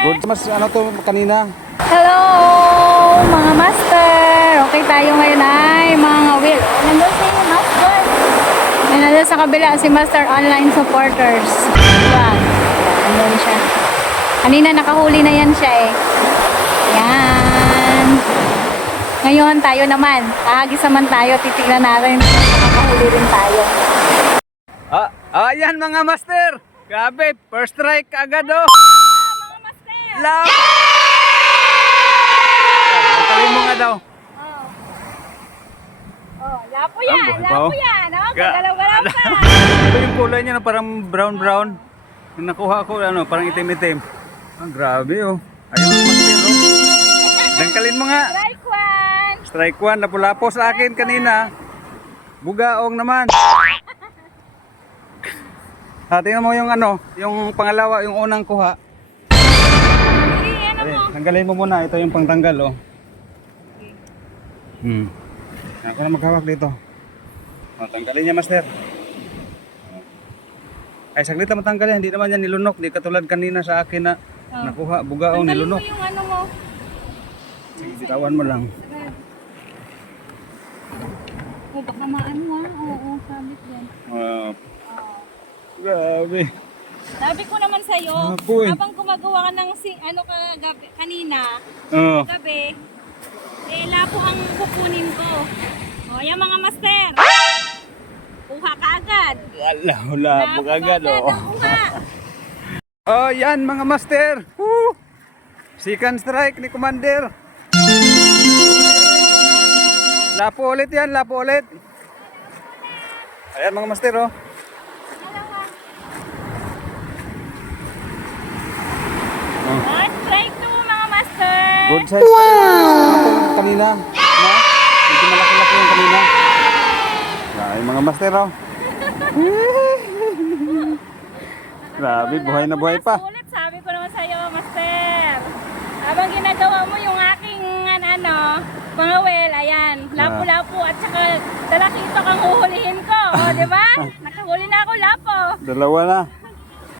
Good. Mas ano to kanina? Hello, mga master. Okay tayo ngayon ay mga will. Nandun si master. Nandun sa kabila si master online supporters. Diba? Nandun siya. Kanina nakahuli na yan siya eh. Yan. Ngayon tayo naman. Ahagis naman tayo. Titignan natin. Nakahuli rin tayo. Ayan mga master. Grabe, first strike agad oh. Mga master. Love. Pagkalin mo nga daw. Oh, lapo yan. buhay pa, Lapo oh. yan. Oh, gagalaw-galaw ka. Ito yung kulay niya na parang brown. Yung nakuha ko ano, parang itim-itim. Grabe oh. Ayun mga master oh. Dangkalin mo nga. Strike one. Strike 1, napulapo sa akin kanina. Bugaong naman. Tingnan mo yung ano, yung pangalawa, yung unang kuha. Ano mo? Tanggalin mo muna, ito yung pangtanggal oh. Ako na maghawak dito. Tanggalin niya master. Ay saglit lang matanggalin, hindi naman yan nilunok. Di katulad kanina sa akin na nakuha, bugaong Tanggalin mo nilunok. yung ano mo. Bitawan mo lang. Oh, baka maano ha. Oo, sabit yan. Grabe. Sabi ko naman sa'yo, Apoy. habang gumagawa ka ng ano kanina, Oh. gabi, lapo ang kukunin ko. O, yan mga master. Kuha ka agad. Wala, agad oh. Kuha. Oh, yan mga master. Woo! Second strike ni Commander. Lapo ulit yan, lapo ulit. Ayan mga master oh. Oh, strike 2 mga master. Good size. Wow! Kanina. Na? Medyo malaki-laki yung kanina. Ay, mga master oh. Grabe, buhay na buhay pa. Sulit, sabi ko naman sa'yo, master. Habang ginagawa mo yung aking mga well, ayan, lapo-lapo at saka dalakito kang uhulihin ko. O, di ba? Nakahuli na ako lapo. Dalawa na.